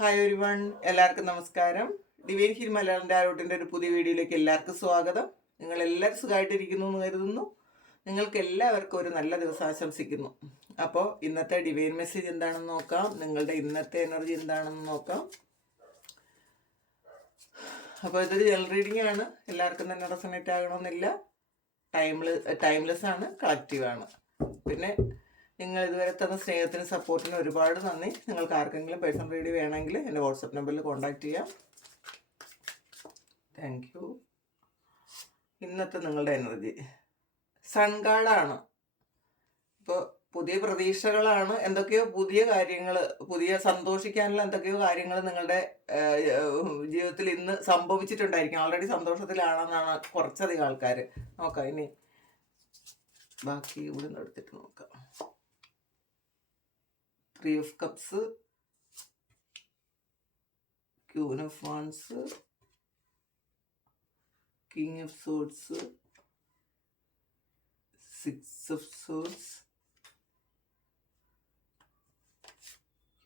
Hi ഒരു one എല്ലാവർക്കും നമസ്കാരം. ഡിവൈൻ ഹിൽ മലയാളം ആരോട്ടിന്റെ ഒരു പുതിയ വീഡിയോയിലേക്ക് എല്ലാവർക്കും സ്വാഗതം. നിങ്ങൾ എല്ലാവരും സുഖമായിട്ടിരിക്കുന്നു എന്ന് കരുതുന്നു. നിങ്ങൾക്ക് എല്ലാവർക്കും ഒരു നല്ല ദിവസം ആശംസിക്കുന്നു. അപ്പോൾ ഇന്നത്തെ ഡിവൈൻ മെസ്സേജ് എന്താണെന്ന് നോക്കാം. നിങ്ങളുടെ ഇന്നത്തെ എനർജി എന്താണെന്ന് നോക്കാം. അപ്പോൾ ഇതൊരു ജനറൽ റീഡിംഗ് ആണ്. എല്ലാവർക്കും തന്നെ റെസണേറ്റ് ആകണമെന്നില്ല. ടൈംലെസ് ടൈംലെസ് ആണ് കളക്റ്റീവ് ആണ്. പിന്നെ നിങ്ങൾ ഇതുവരെ തന്ന സ്നേഹത്തിനും സപ്പോർട്ടിനും ഒരുപാട് നന്ദി. നിങ്ങൾക്ക് ആർക്കെങ്കിലും പേഴ്സൺ റീഡി വേണമെങ്കിൽ എന്റെ വാട്സപ്പ് നമ്പറിൽ കോൺടാക്റ്റ് ചെയ്യാം. താങ്ക് യു ഇന്നത്തെ നിങ്ങളുടെ എനർജി സൺഗാഡാണ് ഇപ്പോൾ പുതിയ പ്രതീക്ഷകളാണ്. എന്തൊക്കെയോ പുതിയ കാര്യങ്ങൾ പുതിയ സന്തോഷിക്കാനുള്ള എന്തൊക്കെയോ കാര്യങ്ങൾ നിങ്ങളുടെ ജീവിതത്തിൽ ഇന്ന് സംഭവിച്ചിട്ടുണ്ടായിരിക്കും. ഓൾറെഡി സന്തോഷത്തിലാണെന്നാണ് കുറച്ചധികം ആൾക്കാർ നോക്കാം ഇനി ബാക്കി ഇവിടെ നിന്ന് എടുത്തിട്ട് നോക്കാം. Three of cups queen of wands king of swords six of swords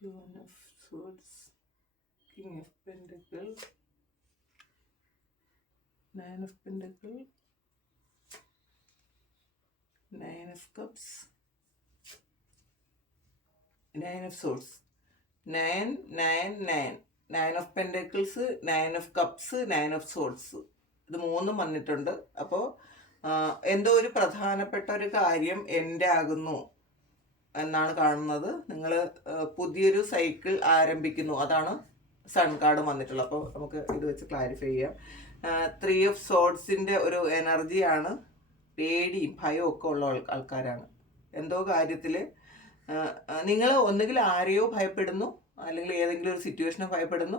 queen of swords king of pentacle nine of pentacle nine of cups nine of swords nine nine nine nine of pentacles nine of cups nine of swords ഇത് മൂന്നും വന്നിട്ടുണ്ട്. അപ്പോൾ എന്തോ ഒരു പ്രധാനപ്പെട്ട ഒരു കാര്യം എന്റെ ആകുന്നു എന്നാണ് കാണുന്നത്. നിങ്ങൾ പുതിയൊരു സൈക്കിൾ ആരംഭിക്കുന്നു. അതാണ് സൺ കാർഡ് വന്നിട്ടുള്ളത്. അപ്പോൾ നമുക്ക് ഇത് വെച്ച് ക്ലാരിഫൈ ചെയ്യാം. ത്രീ ഓഫ് സോഡ്സിന്റെ ഒരു എനർജിയാണ് പേടിയും ഭയവും ഒക്കെ ഉള്ള ആൾ- ആൾക്കാരാണ്. എന്തോ കാര്യത്തിൽ നിങ്ങൾ ഒന്നുകിൽ ആരെയോ ഭയപ്പെടുന്നു അല്ലെങ്കിൽ ഏതെങ്കിലും ഒരു സിറ്റുവേഷനെ ഭയപ്പെടുന്നു.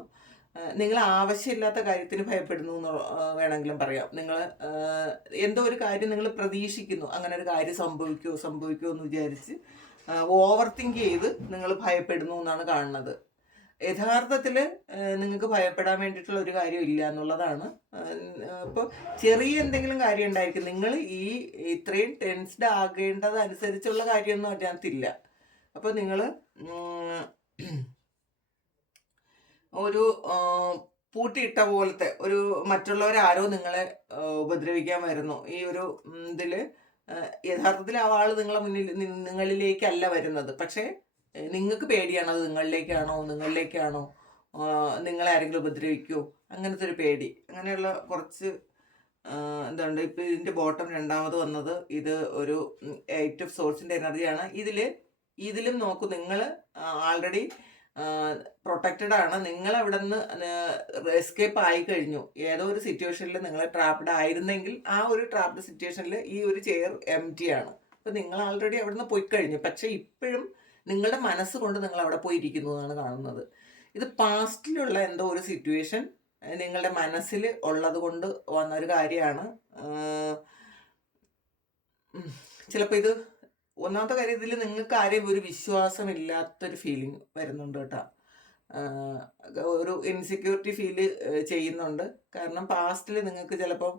നിങ്ങൾ ആവശ്യമില്ലാത്ത കാര്യത്തിന് ഭയപ്പെടുന്നു എന്ന് വേണമെങ്കിലും പറയാം. നിങ്ങൾ എന്തോ ഒരു കാര്യം നിങ്ങൾ പ്രതീക്ഷിക്കുന്നു അങ്ങനെ ഒരു കാര്യം സംഭവിക്കുമോ സംഭവിക്കുമോ എന്ന് വിചാരിച്ച് ഓവർ തിങ്ക് ചെയ്ത് നിങ്ങൾ ഭയപ്പെടുന്നു എന്നാണ് കാണുന്നത്. യഥാർത്ഥത്തിൽ നിങ്ങൾക്ക് ഭയപ്പെടാൻ വേണ്ടിയിട്ടുള്ള ഒരു കാര്യം ഇല്ല എന്നുള്ളതാണ്. ഇപ്പോൾ ചെറിയ എന്തെങ്കിലും കാര്യം ഉണ്ടായിരിക്കും. നിങ്ങൾ ഈ ഇത്രയും ടെൻസ്ഡ് ആകേണ്ടത് അനുസരിച്ചുള്ള കാര്യമൊന്നും അതിനകത്തില്ല. അപ്പോൾ നിങ്ങൾ ഒരു പൂട്ടിയിട്ട പോലത്തെ ഒരു മറ്റുള്ളവരാരോ നിങ്ങളെ ഉപദ്രവിക്കാൻ വരുന്നു. ഈ ഒരു ഇതിൽ യഥാർത്ഥത്തിൽ ആ ആൾ നിങ്ങളെ മുന്നിൽ നിങ്ങളിലേക്കല്ല വരുന്നത്. പക്ഷേ നിങ്ങൾക്ക് പേടിയാണ് അത് നിങ്ങളിലേക്കാണോ നിങ്ങളിലേക്കാണോ നിങ്ങളെ ആരെങ്കിലും ഉപദ്രവിക്കോ? അങ്ങനത്തെ ഒരു പേടി. അങ്ങനെയുള്ള കുറച്ച് എന്തുണ്ട്? ഇപ്പം ഇതിന്റെ ബോട്ടം രണ്ടാമത് വന്നത് ഇത് ഒരു എയ്റ്റ് ഓഫ് സോഴ്സിന്റെ എനർജിയാണ് ഇതിൽ ഇതിലും നോക്കൂ നിങ്ങൾ ആൾറെഡി പ്രൊട്ടക്റ്റഡ് ആണ്. നിങ്ങൾ അവിടെ നിന്ന് എസ്കേപ്പ് ആയി കഴിഞ്ഞു. ഏതോ ഒരു സിറ്റുവേഷനിൽ നിങ്ങൾ ട്രാപ്ഡ് ആയിരുന്നെങ്കിൽ ആ ഒരു ട്രാപ്ഡ് സിറ്റുവേഷനിൽ ഈ ഒരു ചെയർ എം ടി ആണ്. അപ്പം നിങ്ങൾ ആൾറെഡി അവിടെ നിന്ന് പോയി കഴിഞ്ഞു. പക്ഷേ ഇപ്പോഴും നിങ്ങളുടെ മനസ്സ് കൊണ്ട് നിങ്ങൾ അവിടെ പോയിരിക്കുന്നു എന്നാണ് കാണുന്നത്. ഇത് പാസ്റ്റിലുള്ള എന്തോ ഒരു സിറ്റുവേഷൻ നിങ്ങളുടെ മനസ്സിൽ ഉള്ളത് കൊണ്ട് വന്ന ഒരു കാര്യമാണ് ചിലപ്പോൾ ഇത് ഒന്നാമത്തെ കാര്യം ഇതിൽ നിങ്ങൾക്ക് ആരെയും ഒരു വിശ്വാസമില്ലാത്തൊരു ഫീലിംഗ് വരുന്നുണ്ട് കേട്ടോ. ഒരു ഇൻസെക്യൂരിറ്റി ഫീൽ ചെയ്യുന്നുണ്ട്. കാരണം പാസ്റ്റിൽ നിങ്ങൾക്ക് ചിലപ്പം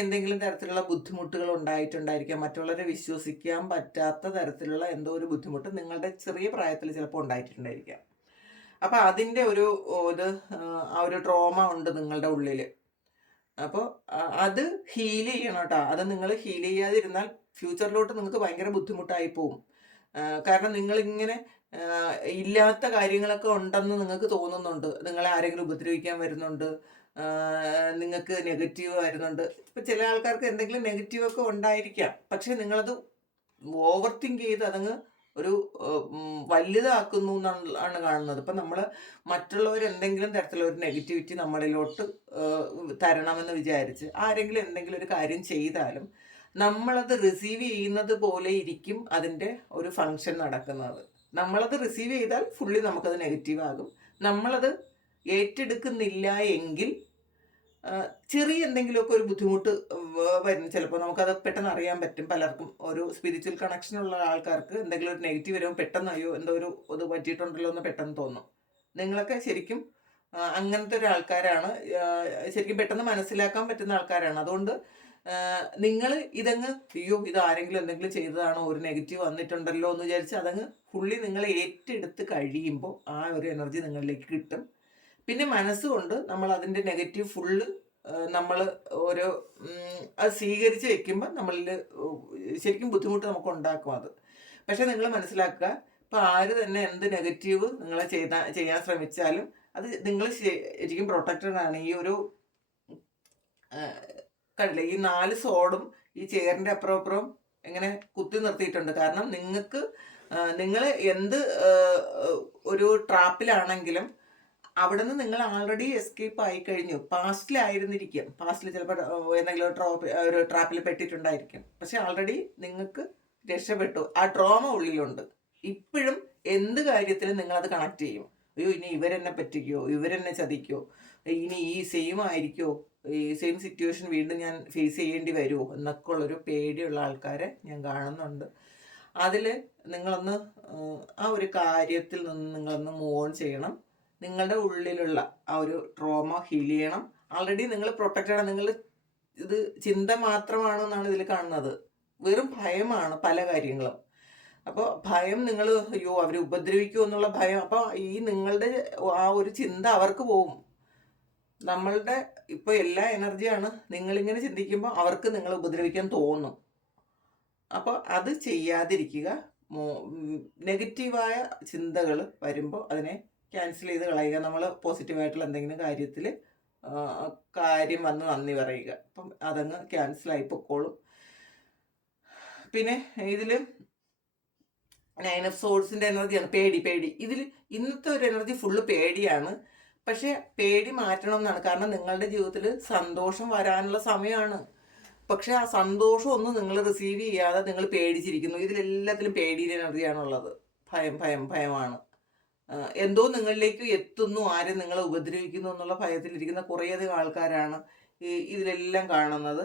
എന്തെങ്കിലും തരത്തിലുള്ള ബുദ്ധിമുട്ടുകൾ ഉണ്ടായിട്ടുണ്ടായിരിക്കാം. മറ്റുള്ളവരെ വിശ്വസിക്കാൻ പറ്റാത്ത തരത്തിലുള്ള എന്തോ ഒരു ബുദ്ധിമുട്ട് നിങ്ങളുടെ ചെറിയ പ്രായത്തിൽ ചിലപ്പോൾ ഉണ്ടായിട്ടുണ്ടായിരിക്കാം. അപ്പം അതിന്റെ ഒരു ഇത് ആ ഒരു ട്രോമ ഉണ്ട് നിങ്ങളുടെ ഉള്ളിൽ അപ്പോൾ അത് ഹീൽ ചെയ്യണം കേട്ടോ അത് നിങ്ങൾ ഹീൽ ചെയ്യാതിരുന്നാൽ ഫ്യൂച്ചറിലോട്ട് നിങ്ങൾക്ക് ഭയങ്കര ബുദ്ധിമുട്ടായി പോവും. കാരണം നിങ്ങളിങ്ങനെ ഇല്ലാത്ത കാര്യങ്ങളൊക്കെ ഉണ്ടെന്ന് നിങ്ങൾക്ക് തോന്നുന്നുണ്ട്. നിങ്ങളെ ആരെങ്കിലും ഉപദ്രവിക്കാൻ വരുന്നുണ്ട്. നിങ്ങൾക്ക് നെഗറ്റീവ് വരുന്നുണ്ട് ഇപ്പം ചില ആൾക്കാർക്ക് എന്തെങ്കിലും നെഗറ്റീവൊക്കെ ഉണ്ടായിരിക്കാം. പക്ഷേ നിങ്ങളത് ഓവർ തിങ്ക് ചെയ്ത് അതങ്ങ് ഒരു വലുതാക്കുന്നു എന്നാണ് കാണുന്നത്. ഇപ്പം നമ്മൾ മറ്റുള്ളവർ എന്തെങ്കിലും തരത്തിലുള്ള ഒരു നെഗറ്റിവിറ്റി നമ്മളിലോട്ട് തരണമെന്ന് വിചാരിച്ച് ആരെങ്കിലും എന്തെങ്കിലും ഒരു കാര്യം ചെയ്താലും നമ്മളത് റിസീവ് ചെയ്യുന്നത് പോലെ ഇരിക്കും അതിന്റെ ഒരു ഫങ്ഷൻ നടക്കുന്നത്. നമ്മളത് റിസീവ് ചെയ്താൽ ഫുള്ളി നമുക്കത് നെഗറ്റീവ് ആകും നമ്മളത് ഏറ്റെടുക്കുന്നില്ല എങ്കിൽ ചെറിയ എന്തെങ്കിലുമൊക്കെ ഒരു ബുദ്ധിമുട്ട് വരും ചിലപ്പോൾ നമുക്കത് പെട്ടെന്ന് അറിയാൻ പറ്റും. പലർക്കും ഒരു സ്പിരിച്വൽ കണക്ഷൻ ഉള്ള ആൾക്കാർക്ക് എന്തെങ്കിലും ഒരു നെഗറ്റീവ് വരുമ്പോൾ പെട്ടെന്ന് അയ്യോ എന്തോ ഒരു ഇത് പറ്റിയിട്ടുണ്ടല്ലോ എന്ന് പെട്ടെന്ന് തോന്നും. നിങ്ങളൊക്കെ ശരിക്കും അങ്ങനത്തെ ഒരു ആൾക്കാരാണ്. ശരിക്കും പെട്ടെന്ന് മനസ്സിലാക്കാൻ പറ്റുന്ന ആൾക്കാരാണ്. അതുകൊണ്ട് നിങ്ങൾ ഇതങ്ങ് അയ്യോ ഇത് ആരെങ്കിലും എന്തെങ്കിലും ചെയ്തതാണോ? ഒരു നെഗറ്റീവ് വന്നിട്ടുണ്ടല്ലോ എന്ന് വിചാരിച്ച് അതങ്ങ് ഫുള്ളി നിങ്ങൾ ഏറ്റെടുത്ത് കഴിയുമ്പോൾ ആ ഒരു എനർജി നിങ്ങളിലേക്ക് കിട്ടും. പിന്നെ മനസ്സുകൊണ്ട് നമ്മൾ അതിന്റെ നെഗറ്റീവ് ഫുള്ള് നമ്മൾ ഓരോ അത് സ്വീകരിച്ച് വെക്കുമ്പോൾ നമ്മളിൽ ശരിക്കും ബുദ്ധിമുട്ട് നമുക്ക് ഉണ്ടാക്കും അത്. പക്ഷേ നിങ്ങൾ മനസ്സിലാക്കുക ഇപ്പം ആര് തന്നെ എന്ത് നെഗറ്റീവ് നിങ്ങളെ ചെയ്താ ചെയ്യാൻ ശ്രമിച്ചാലും അത് നിങ്ങൾ ശരിക്കും പ്രൊട്ടക്റ്റഡ് ആണ്. ഈ ഒരു കണ്ടില്ല ഈ നാല് സോഡും ഈ ചെയറിന്റെ അപ്പുറം അപ്പുറം ഇങ്ങനെ കുത്തി നിർത്തിയിട്ടുണ്ട്. കാരണം നിങ്ങൾക്ക് നിങ്ങൾ എന്ത് ഒരു ട്രാപ്പിലാണെങ്കിലും അവിടെ നിന്ന് നിങ്ങൾ ആൾറെഡി എസ്കേപ്പ് ആയി കഴിഞ്ഞു. പാസ്റ്റിലായിരുന്നിരിക്കും പാസ്റ്റിൽ ചിലപ്പോൾ എന്തെങ്കിലും ട്രോപ്പ് ഒരു ട്രാപ്പിൽ പെട്ടിട്ടുണ്ടായിരിക്കും. പക്ഷെ ആൾറെഡി നിങ്ങൾക്ക് രക്ഷപ്പെട്ടു. ആ ട്രോമ ഉള്ളിലുണ്ട്. ഇപ്പോഴും എന്ത് കാര്യത്തിലും നിങ്ങളത് കണക്ട് ചെയ്യും. അയ്യോ ഇനി ഇവരെന്നെ പറ്റിക്കോ? ഇവരെന്നെ ചതിക്കോ? ഇനി ഈ സെയിം ആയിരിക്കോ? ഈ സെയിം സിറ്റുവേഷൻ വീണ്ടും ഞാൻ ഫേസ് ചെയ്യേണ്ടി വരുമോ? എന്നൊക്കെ ഉള്ളൊരു പേടിയുള്ള ആൾക്കാരെ ഞാൻ കാണുന്നുണ്ട്. അതിൽ നിങ്ങളൊന്ന് ആ ഒരു കാര്യത്തിൽ നിന്ന് നിങ്ങളൊന്ന് മൂവ് ഓൺ ചെയ്യണം. നിങ്ങളുടെ ഉള്ളിലുള്ള ആ ഒരു ട്രോമ ഹീൽ ചെയ്യണം. ആൾറെഡി നിങ്ങൾ പ്രൊട്ടക്റ്റഡ് ആണ് നിങ്ങൾ ഇത് ചിന്ത മാത്രമാണെന്നാണ് ഇതിൽ കാണുന്നത്. വെറും ഭയമാണ് പല കാര്യങ്ങളും. അപ്പോൾ ഭയം നിങ്ങൾ അയ്യോ അവർ ഉപദ്രവിക്കുമോ എന്നുള്ള ഭയം. അപ്പോൾ ഈ നിങ്ങളുടെ ആ ഒരു ചിന്ത അവർക്ക് പോവും. നമ്മളുടെ ഇപ്പോൾ എല്ലാ എനർജിയാണ് നിങ്ങളിങ്ങനെ ചിന്തിക്കുമ്പോൾ അവർക്ക് നിങ്ങൾ ഉപദ്രവിക്കാൻ തോന്നും. അപ്പോൾ അത് ചെയ്യാതിരിക്കുക. നെഗറ്റീവായ ചിന്തകൾ വരുമ്പോൾ അതിനെ ക്യാൻസൽ ചെയ്ത് കളയുക. നമ്മൾ പോസിറ്റീവായിട്ടുള്ള എന്തെങ്കിലും കാര്യത്തിൽ കാര്യം വന്ന് നന്ദി പറയുക. അപ്പം അതങ്ങ് ക്യാൻസലായി പൊക്കോളും. പിന്നെ ഇതിൽ നയൻ ഓഫ് സോഴ്സിന്റെ എനർജിയാണ്. പേടി പേടി. ഇതിൽ ഇന്നത്തെ ഒരു എനർജി ഫുള്ള് പേടിയാണ്. പക്ഷേ പേടി മാറ്റണം എന്നാണ്. കാരണം നിങ്ങളുടെ ജീവിതത്തിൽ സന്തോഷം വരാനുള്ള സമയമാണ് പക്ഷെ ആ സന്തോഷം ഒന്നും നിങ്ങൾ റിസീവ് ചെയ്യാതെ നിങ്ങൾ പേടിച്ചിരിക്കുന്നു. ഇതിലെല്ലാത്തിലും പേടിയുടെ എനർജിയാണുള്ളത്. ഭയം ഭയം ഭയമാണ്. എന്തോ നിങ്ങളിലേക്ക് എത്തുന്നു ആരും നിങ്ങളെ ഉപദ്രവിക്കുന്നു എന്നുള്ള ഭയത്തിലിരിക്കുന്ന കുറേയധികം ആൾക്കാരാണ് ഈ ഇതിലെല്ലാം കാണുന്നത്.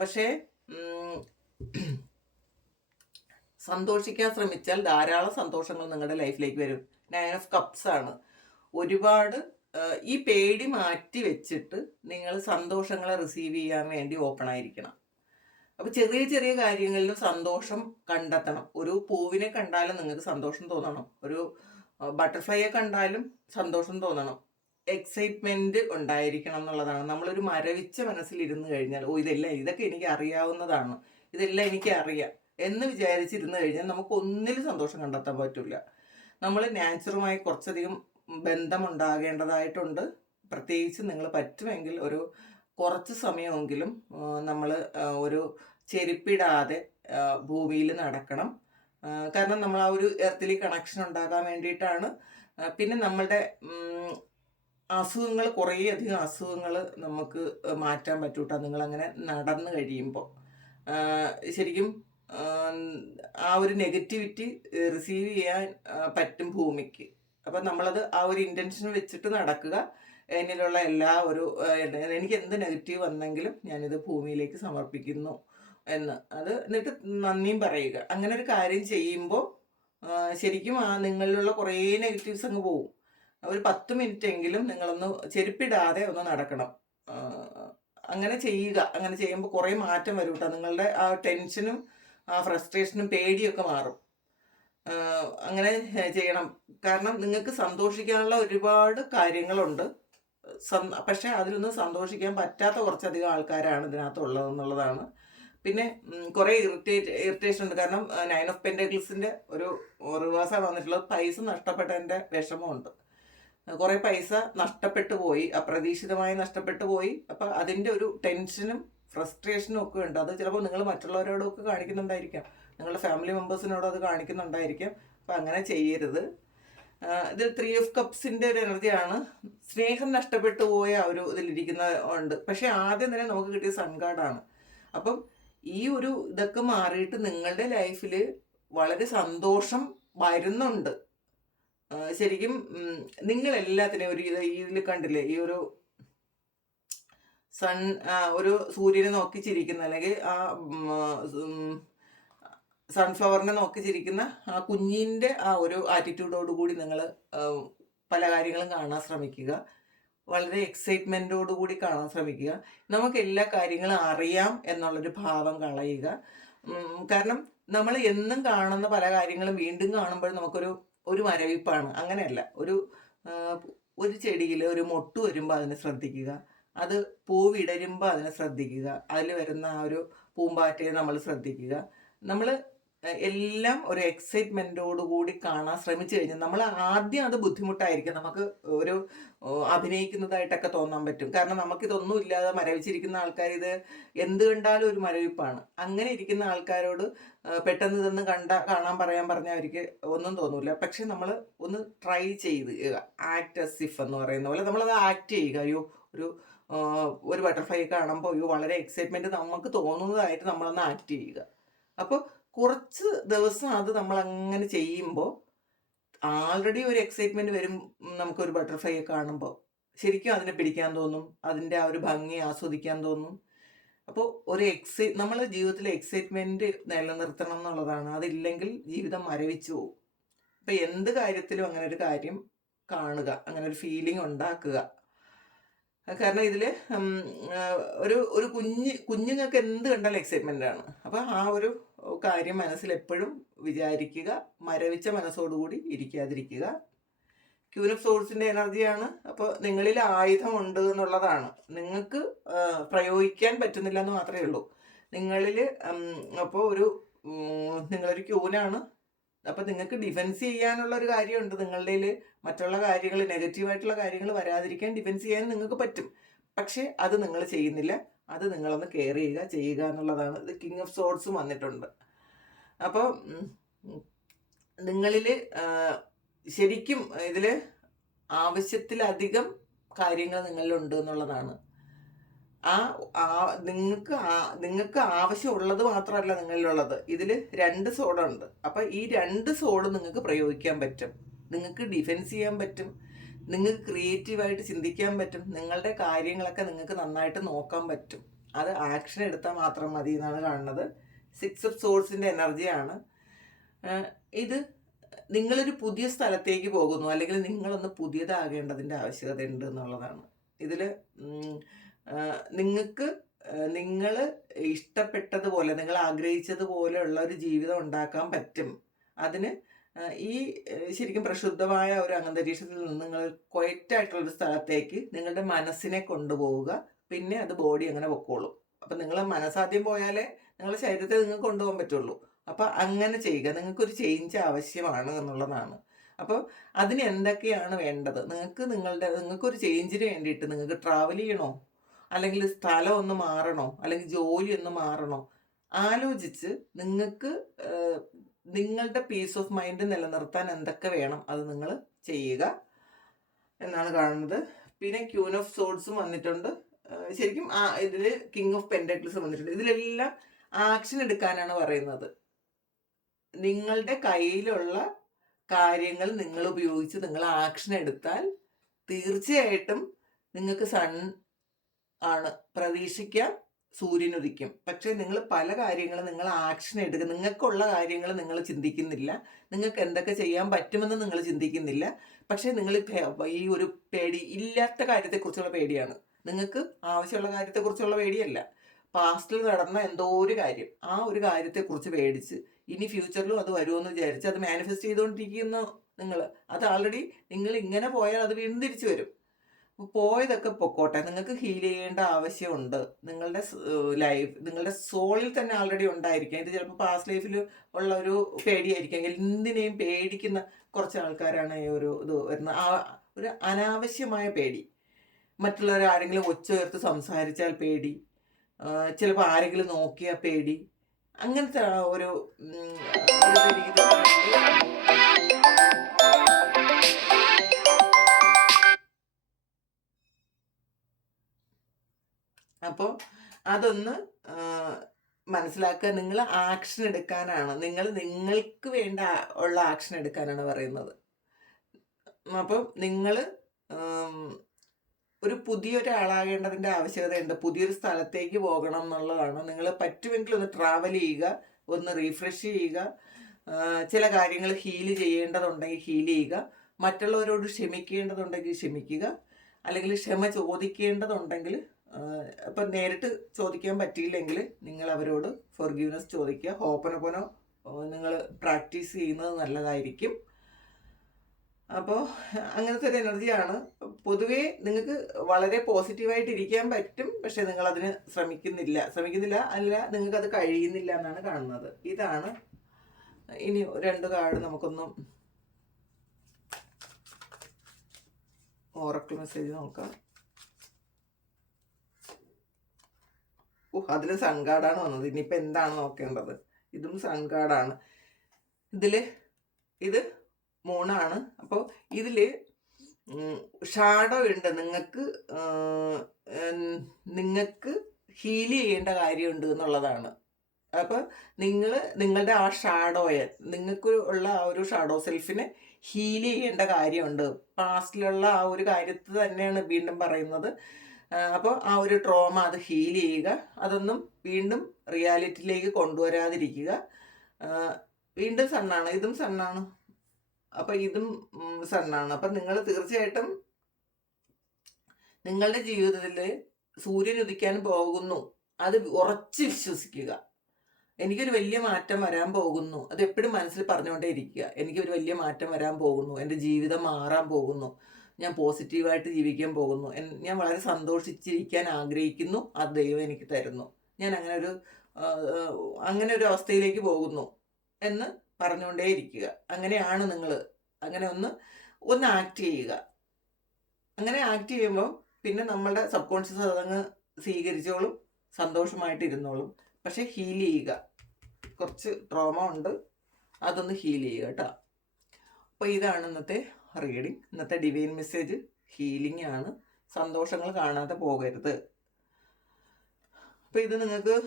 പക്ഷേ സന്തോഷിക്കാൻ ശ്രമിച്ചാൽ ധാരാളം സന്തോഷങ്ങൾ നിങ്ങളുടെ ലൈഫിലേക്ക് വരും. നയൻ ഓഫ് കപ്സ് ആണ്. ഒരുപാട് ഈ പേടി മാറ്റി വെച്ചിട്ട് നിങ്ങൾ സന്തോഷങ്ങളെ റിസീവ് ചെയ്യാൻ വേണ്ടി ഓപ്പൺ ആയിരിക്കണം. അപ്പോൾ ചെറിയ ചെറിയ കാര്യങ്ങളിലും സന്തോഷം കണ്ടെത്തണം. ഒരു പൂവിനെ കണ്ടാലും നിങ്ങൾക്ക് സന്തോഷം തോന്നണം. ഒരു ബട്ടർഫ്ലൈയെ കണ്ടാലും സന്തോഷം തോന്നണം. എക്സൈറ്റ്മെന്റ് ഉണ്ടായിരിക്കണം എന്നുള്ളതാണ്. നമ്മളൊരു മരവിച്ച മനസ്സിലിരുന്ന് കഴിഞ്ഞാൽ ഓ ഇതെല്ലാം ഇതൊക്കെ എനിക്ക് അറിയാവുന്നതാണ്. ഇതെല്ലാം എനിക്ക് അറിയാം. എന്ന് വിചാരിച്ചിരുന്ന് കഴിഞ്ഞാൽ നമുക്ക് ഒന്നിലും സന്തോഷം കണ്ടെത്താൻ പറ്റില്ല നമ്മൾ നാച്ചുറുമായി കുറച്ചധികം ബന്ധമുണ്ടാകേണ്ടതായിട്ടുണ്ട്. പ്രത്യേകിച്ച് നിങ്ങൾ പറ്റുമെങ്കിൽ ഒരു കുറച്ച് സമയമെങ്കിലും നമ്മൾ ഒരു ചെരുപ്പിടാതെ ഭൂമിയിൽ നടക്കണം. കാരണം നമ്മൾ ആ ഒരു എർത്തിലി കണക്ഷൻ ഉണ്ടാകാൻ വേണ്ടിയിട്ടാണ്. പിന്നെ നമ്മളുടെ അസുഖങ്ങൾ കുറേയധികം അസുഖങ്ങൾ നമുക്ക് മാറ്റാൻ പറ്റൂട്ടോ. നിങ്ങളങ്ങനെ നടന്നു കഴിയുമ്പോൾ. ശരിക്കും ആ ഒരു നെഗറ്റിവിറ്റി റിസീവ് ചെയ്യാൻ പറ്റും ഭൂമിക്ക്. അപ്പം നമ്മളത് ആ ഒരു ഇന്റൻഷൻ വെച്ചിട്ട് നടക്കുക. എന്നിലുള്ള എല്ലാ ഒരു എനിക്ക് എന്ത് നെഗറ്റീവ് വന്നെങ്കിലും ഞാനിത് ഭൂമിയിലേക്ക് സമർപ്പിക്കുന്നു. എന്ന്. അത് എന്നിട്ട് നന്ദിയും പറയുക. അങ്ങനെ ഒരു കാര്യം ചെയ്യുമ്പോൾ ശരിക്കും ആ നിങ്ങളിലുള്ള കുറേ നെഗറ്റീവ്സ് അങ്ങ് പോവും. ഒരു പത്ത് മിനിറ്റ് എങ്കിലും നിങ്ങളൊന്ന് ചെരുപ്പിടാതെ ഒന്ന് നടക്കണം. അങ്ങനെ ചെയ്യുക. അങ്ങനെ ചെയ്യുമ്പോൾ കുറേ മാറ്റം വരും കേട്ടോ. നിങ്ങളുടെ ആ ടെൻഷനും ആ ഫ്രസ്ട്രേഷനും പേടിയൊക്കെ മാറും. അങ്ങനെ ചെയ്യണം. കാരണം നിങ്ങൾക്ക് സന്തോഷിക്കാനുള്ള ഒരുപാട് കാര്യങ്ങളുണ്ട്. പക്ഷേ അതിലൊന്നും സന്തോഷിക്കാൻ പറ്റാത്ത കുറച്ചധികം ആൾക്കാരാണ് ഇതിനകത്ത് ഉള്ളതെന്നുള്ളതാണ് പിന്നെ കുറെ ഇറിറ്റേറ്റ് ഇറിറ്റേഷൻ ഉണ്ട്. കാരണം നയൻ ഓഫ് പെൻഡക്കിൾസിന്റെ ഒരു റിവേഴ്സാണ് വന്നിട്ടുള്ളത്. പൈസ നഷ്ടപ്പെട്ടതിന്റെ വിഷമമുണ്ട്. കുറേ പൈസ നഷ്ടപ്പെട്ടു പോയി. അപ്രതീക്ഷിതമായി നഷ്ടപ്പെട്ടു പോയി. അപ്പം അതിന്റെ ഒരു ടെൻഷനും ഫ്രസ്ട്രേഷനും ഒക്കെ ഉണ്ട്. അത് ചിലപ്പോൾ നിങ്ങൾ മറ്റുള്ളവരോടൊക്കെ കാണിക്കുന്നുണ്ടായിരിക്കാം. നിങ്ങളുടെ ഫാമിലി മെമ്പേഴ്സിനോട് അത് കാണിക്കുന്നുണ്ടായിരിക്കാം. അപ്പം അങ്ങനെ ചെയ്യരുത്. ഇതിൽ ത്രീ ഓഫ് കപ്സിന്റെ ഒരു എനർജിയാണ്. സ്നേഹം നഷ്ടപ്പെട്ടു പോയ ഒരു ഇതിലിരിക്കുന്ന ഉണ്ട്. പക്ഷെ ആദ്യം തന്നെ നമുക്ക് കിട്ടിയ സൺഗാർഡാണ് അപ്പം ഈ ഒരു ഇതൊക്കെ മാറിയിട്ട് നിങ്ങളുടെ ലൈഫിൽ വളരെ സന്തോഷം വരുന്നുണ്ട്. ശരിക്കും നിങ്ങൾ എല്ലാത്തിനെയും ഒരു ഇത് ഇതിൽ കണ്ടില്ലേ ഈ ഒരു സൺ ഒരു സൂര്യനെ നോക്കി ചിരിക്കുന്ന അല്ലെങ്കിൽ ആ സൺഫ്ലവറിനെ നോക്കി ചിരിക്കുന്ന ആ കുഞ്ഞിന്റെ ആ ഒരു ആറ്റിറ്റ്യൂഡോട് കൂടി നിങ്ങൾ പല കാര്യങ്ങളും കാണാൻ ശ്രമിക്കുക. വളരെ എക്സൈറ്റ്മെന്റോടു കൂടി കാണാൻ ശ്രമിക്കുക. നമുക്ക് എല്ലാ കാര്യങ്ങളും അറിയാം എന്നുള്ളൊരു ഭാവം കളയുക. കാരണം നമ്മൾ എന്നും കാണുന്ന പല കാര്യങ്ങളും വീണ്ടും കാണുമ്പോൾ നമുക്കൊരു ഒരു മരവിപ്പാണ്. അങ്ങനെയല്ല. ഒരു ഒരു ചെടിയിൽ ഒരു മൊട്ട് വരുമ്പോൾ അതിനെ ശ്രദ്ധിക്കുക. അത് പൂവിടരുമ്പോൾ അതിനെ ശ്രദ്ധിക്കുക. അതിൽ വരുന്ന ആ ഒരു പൂമ്പാറ്റയെ നമ്മൾ ശ്രദ്ധിക്കുക. നമ്മൾ എല്ലാം ഒരു എക്സൈറ്റ്മെന്റോടു കൂടി കാണാൻ ശ്രമിച്ചു കഴിഞ്ഞാൽ നമ്മൾ ആദ്യം അത് ബുദ്ധിമുട്ടായിരിക്കും. നമുക്ക് ഒരു അഭിനയിക്കുന്നതായിട്ടൊക്കെ തോന്നാൻ പറ്റും. കാരണം നമുക്കിതൊന്നും ഇല്ലാതെ മരവിച്ചിരിക്കുന്ന ആൾക്കാർ ഇത് എന്ത് കണ്ടാലും ഒരു മരവിപ്പാണ്. അങ്ങനെ ഇരിക്കുന്ന ആൾക്കാരോട് പെട്ടെന്ന് ഇതൊന്ന് കണ്ട കാണാൻ പറയാൻ പറഞ്ഞാൽ അവർക്ക് ഒന്നും തോന്നൂല. പക്ഷെ നമ്മൾ ഒന്ന് ട്രൈ ചെയ്ത് ആക്ട് അസിഫ് എന്ന് പറയുന്ന പോലെ നമ്മളത് ആക്ട് ചെയ്യുക. അയ്യോ ഒരു ഒരു ബട്ടർഫ്ലൈ കാണുമ്പോൾ അയ്യോ വളരെ എക്സൈറ്റ്മെന്റ് നമുക്ക് തോന്നുന്നതായിട്ട് നമ്മളൊന്ന് ആക്ട് ചെയ്യുക. അപ്പോൾ കുറച്ച് ദിവസം അത് നമ്മൾ അങ്ങനെ ചെയ്യുമ്പോൾ ആൾറെഡി ഒരു എക്സൈറ്റ്മെന്റ് വരും നമുക്കൊരു ബട്ടർഫ്ലൈയെ കാണുമ്പോൾ ശരിക്കും അതിനെ പിടിക്കാൻ തോന്നും അതിന്റെ ആ ഒരു ഭംഗി ആസ്വദിക്കാൻ തോന്നും. അപ്പോൾ ഒരു എക്സൈ നമ്മളെ ജീവിതത്തിലെ എക്സൈറ്റ്മെന്റ് നിലനിർത്തണം എന്നുള്ളതാണ്. അതില്ലെങ്കിൽ ജീവിതം മരവിച്ചു പോകും അപ്പോൾ എന്ത് കാര്യത്തിലും അങ്ങനെ ഒരു കാര്യം കാണുക അങ്ങനെ ഒരു ഫീലിംഗ് ഉണ്ടാക്കുക. കാരണം ഇതിൽ ഒരു ഒരു കുഞ്ഞ് കുഞ്ഞുങ്ങൾക്ക് എന്ത് കണ്ടാലും എക്സൈറ്റ്മെന്റ് ആണ്. അപ്പോൾ ആ ഒരു കാര്യം മനസ്സിൽ എപ്പോഴും വിചാരിക്കുക മരവിച്ച മനസ്സോടുകൂടി ഇരിക്കാതിരിക്കുക. ക്യൂൻ ഓഫ് സോഴ്സിന്റെ എനർജിയാണ്. അപ്പോൾ നിങ്ങളിൽ ആയുധമുണ്ട് എന്നുള്ളതാണ്. നിങ്ങൾക്ക് പ്രയോഗിക്കാൻ പറ്റുന്നില്ല എന്ന് മാത്രമേ ഉള്ളൂ. നിങ്ങളിൽ അപ്പോൾ ഒരു നിങ്ങളൊരു ക്യൂനാണ്. അപ്പോൾ നിങ്ങൾക്ക് ഡിഫെൻസ് ചെയ്യാനുള്ള ഒരു കാര്യമുണ്ട്. നിങ്ങളുടെ മറ്റുള്ള കാര്യങ്ങൾ നെഗറ്റീവായിട്ടുള്ള കാര്യങ്ങൾ വരാതിരിക്കാൻ ഡിഫെൻസ് ചെയ്യാൻ നിങ്ങൾക്ക് പറ്റും. പക്ഷേ അത് നിങ്ങൾ ചെയ്യുന്നില്ല. അത് നിങ്ങളൊന്ന് കെയർ ചെയ്യുക ചെയ്യുക എന്നുള്ളതാണ്. ഇത് കിങ് ഓഫ് സോർട്സും വന്നിട്ടുണ്ട്. അപ്പോൾ നിങ്ങളിൽ ശരിക്കും ഇതിൽ ആവശ്യത്തിലധികം കാര്യങ്ങൾ നിങ്ങളിലുണ്ട് എന്നുള്ളതാണ്. ആ നിങ്ങൾക്ക് നിങ്ങൾക്ക് ആവശ്യമുള്ളത് മാത്രമല്ല നിങ്ങളിലുള്ളത്. ഇതിൽ രണ്ട് സോഡുണ്ട് അപ്പം ഈ രണ്ട് സോഡ് നിങ്ങൾക്ക് പ്രയോഗിക്കാൻ പറ്റും. നിങ്ങൾക്ക് ഡിഫെൻസ് ചെയ്യാൻ പറ്റും. നിങ്ങൾക്ക് ക്രിയേറ്റീവായിട്ട് ചിന്തിക്കാൻ പറ്റും. നിങ്ങളുടെ കാര്യങ്ങളൊക്കെ നിങ്ങൾക്ക് നന്നായിട്ട് നോക്കാൻ പറ്റും. അത് ആക്ഷൻ എടുത്താൽ മാത്രം മതി എന്നാണ് കാണുന്നത്. സിക്സ് ഓഫ് സോഴ്സിന്റെ എനർജിയാണ് ഇത് നിങ്ങളൊരു പുതിയ സ്ഥലത്തേക്ക് പോകുന്നു. അല്ലെങ്കിൽ നിങ്ങളൊന്ന് പുതിയതാകേണ്ടതിന്റെ ആവശ്യകത ഉണ്ട് എന്നുള്ളതാണ് ഇതിൽ നിങ്ങൾക്ക് നിങ്ങൾ ഇഷ്ടപ്പെട്ടതുപോലെ നിങ്ങൾ ആഗ്രഹിച്ചതുപോലെയുള്ള ഒരു ജീവിതം ഉണ്ടാക്കാൻ പറ്റും. അതിന് ഈ ശരിക്കും പ്രക്ഷുബ്ധമായ ഒരു അന്തരീക്ഷത്തിൽ നിന്ന് നിങ്ങൾ ക്വയറ്റായിട്ടുള്ളൊരു സ്ഥലത്തേക്ക് നിങ്ങളുടെ മനസ്സിനെ കൊണ്ടുപോവുക. പിന്നെ അത് ബോഡി അങ്ങനെ പൊക്കോളും. അപ്പം നിങ്ങൾ മനസ്സാദ്യം പോയാലേ നിങ്ങളുടെ ശരീരത്തെ നിങ്ങൾക്ക് കൊണ്ടുപോകാൻ പറ്റുള്ളൂ. അപ്പോൾ അങ്ങനെ ചെയ്യുക. നിങ്ങൾക്കൊരു ചേഞ്ച് ആവശ്യമാണ് എന്നുള്ളതാണ്. അപ്പോൾ അതിന് എന്തൊക്കെയാണ് വേണ്ടത്? നിങ്ങൾക്ക് നിങ്ങളുടെ നിങ്ങൾക്കൊരു ചേഞ്ചിന് വേണ്ടിയിട്ട് നിങ്ങൾക്ക് ട്രാവൽ ചെയ്യണോ? അല്ലെങ്കിൽ സ്ഥലം ഒന്ന് മാറണോ? അല്ലെങ്കിൽ ജോലി ഒന്ന് മാറണോ? ആലോചിച്ച് നിങ്ങൾക്ക് നിങ്ങളുടെ പീസ് ഓഫ് മൈൻഡ് നിലനിർത്താൻ എന്തൊക്കെ വേണം അത് നിങ്ങൾ ചെയ്യുക എന്നാണ് കാണുന്നത്. പിന്നെ ക്യൂൻ ഓഫ് സോഡ്സും വന്നിട്ടുണ്ട്. ശരിക്കും ആ ഇതിൽ കിങ് ഓഫ് പെൻഡക്ലിസ് വന്നിട്ടുണ്ട്. ഇതിലെല്ലാം ആക്ഷൻ എടുക്കാനാണ് പറയുന്നത്. നിങ്ങളുടെ കയ്യിലുള്ള കാര്യങ്ങൾ നിങ്ങൾ ഉപയോഗിച്ച് നിങ്ങൾ ആക്ഷൻ എടുത്താൽ തീർച്ചയായിട്ടും നിങ്ങൾക്ക് സൺ ആണ് പ്രതീക്ഷിക്കാം. സൂര്യൻ ഉദിക്കും പക്ഷേ നിങ്ങൾ പല കാര്യങ്ങളും നിങ്ങൾ ആക്ഷൻ എടുക്കുക നിങ്ങൾക്കുള്ള കാര്യങ്ങൾ നിങ്ങൾ ചിന്തിക്കുന്നില്ല. നിങ്ങൾക്ക് എന്തൊക്കെ ചെയ്യാൻ പറ്റുമെന്ന് നിങ്ങൾ ചിന്തിക്കുന്നില്ല. പക്ഷേ നിങ്ങൾ ഈ ഒരു പേടി ഇല്ലാത്ത കാര്യത്തെക്കുറിച്ചുള്ള പേടിയാണ്. നിങ്ങൾക്ക് ആവശ്യമുള്ള കാര്യത്തെക്കുറിച്ചുള്ള പേടിയല്ല. പാസ്റ്റിൽ നടന്ന എന്തോ ഒരു കാര്യം ആ ഒരു കാര്യത്തെക്കുറിച്ച് പേടിച്ച് ഇനി ഫ്യൂച്ചറിലും അത് വരുമെന്ന് വിചാരിച്ച് അത് മാനിഫെസ്റ്റ് ചെയ്തുകൊണ്ടിരിക്കുന്നു നിങ്ങൾ. അത് ആൾറെഡി നിങ്ങൾ ഇങ്ങനെ പോയാൽ അത് വീണ്ടും തിരിച്ചു വരും. പോയതൊക്കെ പൊക്കോട്ടെ. നിങ്ങൾക്ക് ഹീൽ ചെയ്യേണ്ട ആവശ്യമുണ്ട്. നിങ്ങളുടെ ലൈഫ് നിങ്ങളുടെ സോളിൽ തന്നെ ആൾറെഡി ഉണ്ടായിരിക്കാം. ഇത് ചിലപ്പോൾ പാസ്റ്റ് ലൈഫിൽ ഉള്ള ഒരു പേടിയായിരിക്കാം. എന്തിനേയും പേടിക്കുന്ന കുറച്ച് ആൾക്കാരാണ് ഈ ഒരു ഇത് വരുന്നത്. ആ ഒരു അനാവശ്യമായ പേടി. മറ്റുള്ളവർ ആരെങ്കിലും ഒച്ച ഉയർത്ത് സംസാരിച്ചാൽ പേടി. ചിലപ്പോൾ ആരെങ്കിലും നോക്കിയാൽ പേടി. അങ്ങനത്തെ ഒരു രീതി അപ്പോൾ അതൊന്ന് മനസ്സിലാക്കുക നിങ്ങൾ ആക്ഷൻ എടുക്കാനാണ്. നിങ്ങൾ നിങ്ങൾക്ക് വേണ്ട ഉള്ള ആക്ഷൻ എടുക്കാനാണ് പറയുന്നത്. അപ്പം നിങ്ങൾ ഒരു പുതിയൊരാളാകേണ്ടതിന്റെ ആവശ്യകതയുണ്ട്. പുതിയൊരു സ്ഥലത്തേക്ക് പോകണം എന്നുള്ളതാണ്. നിങ്ങൾ പറ്റുമെങ്കിൽ ഒന്ന് ട്രാവൽ ചെയ്യുക ഒന്ന് റീഫ്രഷ് ചെയ്യുക ചില കാര്യങ്ങൾ ഹീൽ ചെയ്യേണ്ടതുണ്ടെങ്കിൽ ഹീൽ ചെയ്യുക. മറ്റുള്ളവരോട് ക്ഷമിക്കേണ്ടതുണ്ടെങ്കിൽ ക്ഷമിക്കുക. അല്ലെങ്കിൽ ക്ഷമ ചോദിക്കേണ്ടതുണ്ടെങ്കിൽ ഇപ്പം നേരിട്ട് ചോദിക്കാൻ പറ്റിയില്ലെങ്കിൽ നിങ്ങൾ അവരോട് ഫോർഗീവ്നെസ് ചോദിക്കുക ഹോപ്പനൊപ്പനോ നിങ്ങൾ പ്രാക്ടീസ് ചെയ്യുന്നത് നല്ലതായിരിക്കും. അപ്പോൾ അങ്ങനത്തെ ഒരു എനർജിയാണ് പൊതുവേ നിങ്ങൾക്ക് വളരെ പോസിറ്റീവായിട്ട് ഇരിക്കാൻ പറ്റും പക്ഷേ നിങ്ങൾ അതിന് ശ്രമിക്കുന്നില്ല. ശ്രമിക്കുന്നില്ല അല്ല നിങ്ങൾക്ക് അത് കഴിയുന്നില്ല എന്നാണ് കാണുന്നത്. ഇതാണ്. ഇനി രണ്ട് കാർഡ് നമുക്കൊന്നും ഓറക്കിൾ മെസ്സേജ് നോക്കാം. ഓ അതിൽ സൺകാർഡാണ് വന്നത്. ഇനിയിപ്പോൾ എന്താണ് നോക്കേണ്ടത്? ഇതും സൺകാർഡാണ് ഇതിൽ ഇത് മൂണാണ് അപ്പോൾ ഇതിൽ ഷാഡോ ഉണ്ട്. നിങ്ങൾക്ക് നിങ്ങൾക്ക് ഹീൽ ചെയ്യേണ്ട കാര്യമുണ്ട് എന്നുള്ളതാണ്. അപ്പോൾ നിങ്ങൾ നിങ്ങളുടെ ആ ഷാഡോയെ നിങ്ങൾക്ക് ഉള്ള ആ ഒരു ഷാഡോ സെൽഫിനെ ഹീൽ ചെയ്യേണ്ട കാര്യമുണ്ട്. പാസ്റ്റിലുള്ള ആ ഒരു കാര്യത്തിൽ തന്നെയാണ് വീണ്ടും പറയുന്നത്. അപ്പോൾ ആ ഒരു ട്രോമ അത് ഹീൽ ചെയ്യുക. അതൊന്നും വീണ്ടും റിയാലിറ്റിയിലേക്ക് കൊണ്ടുവരാതിരിക്കുക. വീണ്ടും സണ്ണാണ്. ഇതും സണ്ണാണ്. അപ്പം ഇതും സണ്ണാണ്. അപ്പം നിങ്ങൾ തീർച്ചയായിട്ടും നിങ്ങളുടെ ജീവിതത്തിൽ സൂര്യൻ ഉദിക്കാൻ പോകുന്നു. അത് ഉറച്ച് വിശ്വസിക്കുക. എനിക്കൊരു വലിയ മാറ്റം വരാൻ പോകുന്നു. അത് എപ്പോഴും മനസ്സിൽ പറഞ്ഞുകൊണ്ടേ ഇരിക്കുക. എനിക്കൊരു വലിയ മാറ്റം വരാൻ പോകുന്നു. എന്റെ ജീവിതം മാറാൻ പോകുന്നു. ഞാൻ പോസിറ്റീവായിട്ട് ജീവിക്കാൻ പോകുന്നു. ഞാൻ വളരെ സന്തോഷിച്ചിരിക്കാൻ ആഗ്രഹിക്കുന്നു. ആ ദൈവം എനിക്ക് തരുന്നു. ഞാൻ അങ്ങനെ ഒരു അങ്ങനെ ഒരു അവസ്ഥയിലേക്ക് പോകുന്നു എന്ന് പറഞ്ഞുകൊണ്ടേ ഇരിക്കുക അങ്ങനെയാണ് നിങ്ങൾ അങ്ങനെ ഒന്ന് ഒന്ന് ആക്ട് ചെയ്യുക. അങ്ങനെ ആക്ട് ചെയ്യുമ്പോൾ പിന്നെ നമ്മളുടെ സബ് കോൺഷ്യസ് അതങ്ങ് സ്വീകരിച്ചോളും സന്തോഷമായിട്ട് ഇരുന്നോളും പക്ഷേ ഹീൽ ചെയ്യുക. കുറച്ച് ട്രോമ ഉണ്ട്. അതൊന്ന് ഹീൽ ചെയ്യുക കേട്ടോ അപ്പോൾ ഇതാണ് ഇന്നത്തെ റീഡിങ് ഇന്നത്തെ ഡിവൈൻ മെസ്സേജ് ഹീലിംഗ് ആണ്. സന്തോഷങ്ങൾ കാണാതെ പോകരുത്. അപ്പോൾ ഇത് നിങ്ങൾക്ക്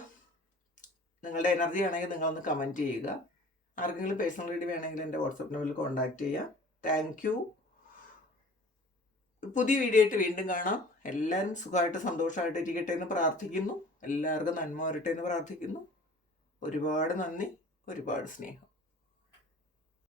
നിങ്ങളുടെ എനർജി ആണെങ്കിൽ നിങ്ങളൊന്ന് കമന്റ് ചെയ്യുക. ആർക്കെങ്കിലും പേഴ്സണൽ റീഡ് വേണമെങ്കിൽ എന്റെ വാട്സപ്പ് നമ്പറിൽ കോൺടാക്റ്റ് ചെയ്യാം. താങ്ക് യു പുതിയ വീഡിയോ ആയിട്ട് വീണ്ടും കാണാം. എല്ലാവരും സുഖമായിട്ട് സന്തോഷമായിട്ട് ഇരിക്കട്ടെ എന്ന് പ്രാർത്ഥിക്കുന്നു. എല്ലാവർക്കും നന്മ വരട്ടെ എന്ന് പ്രാർത്ഥിക്കുന്നു. ഒരുപാട് നന്ദി. ഒരുപാട് സ്നേഹം.